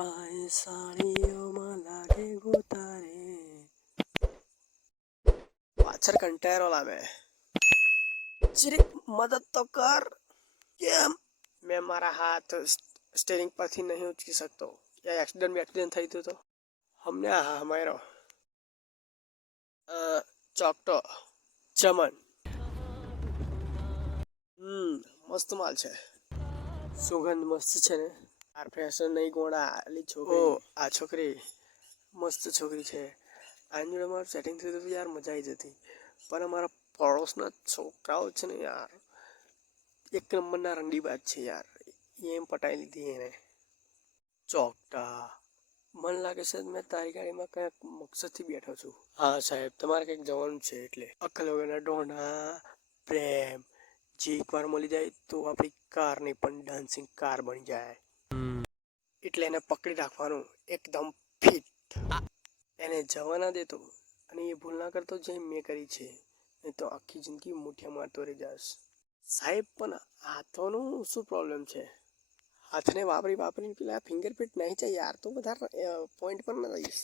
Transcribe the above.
પાય સાડીઓમાં લાગે ગોતારે પાછળ કંટાયરો લાવે જરીક મદદ તો કર કેમ મેં મારા હાથ સ્ટેરિંગ પરથી નહીં ઉચકી શકતો યા એક્સિડન્ટ એક્સિડન્ટ થઈ ગયું તો અમને હા મારો ચોકટો ચમન હમ મસ્ત માલ છે સુગંધ મસ્ત છે ને આ ફેશન નહીં ગોળા આલી છોકરી આ છોકરી મસ્ત છોકરી છે. આની જોડે મારું સેટિંગ થયું તો યાર મજા આવી જતી. પણ અમારા પડોશના છોકરાઓ છે ને યાર એક નંબરના રંડીબાજ છે યાર. એમ પટાઈ લીધી એને. ચોકટા. મન લાગે છે મેં તારી ગાડીમાં કંઈક મકસદથી બેઠો છું. હા સાહેબ. તમારે કંઈક જવાનું છે એટલે. અક્કલ વગરના ડોના પ્રેમ. જે એકવાર મળી જાય તો આપણી કાર નહીં પણ ડાન્સિંગ કાર બની જાય. એટલે એને પકડી રાખવાનું, એકદમ ફિટ. એને જવા ના દેતો અને એ ભૂલ ના કરતો જે મેં કરી છે. નહીં તો આખી જિંદગી મુઠ્ઠિયા મારતો રહી જાશ. સાહેબ, પણ હાથોનું શું પ્રોબ્લેમ છે? હાથને વાપરી વાપરીને પેલા ફિંગરપ્રિન્ટ નહીં જાય યાર, તો બધા પોઈન્ટ પણ ના જઈશ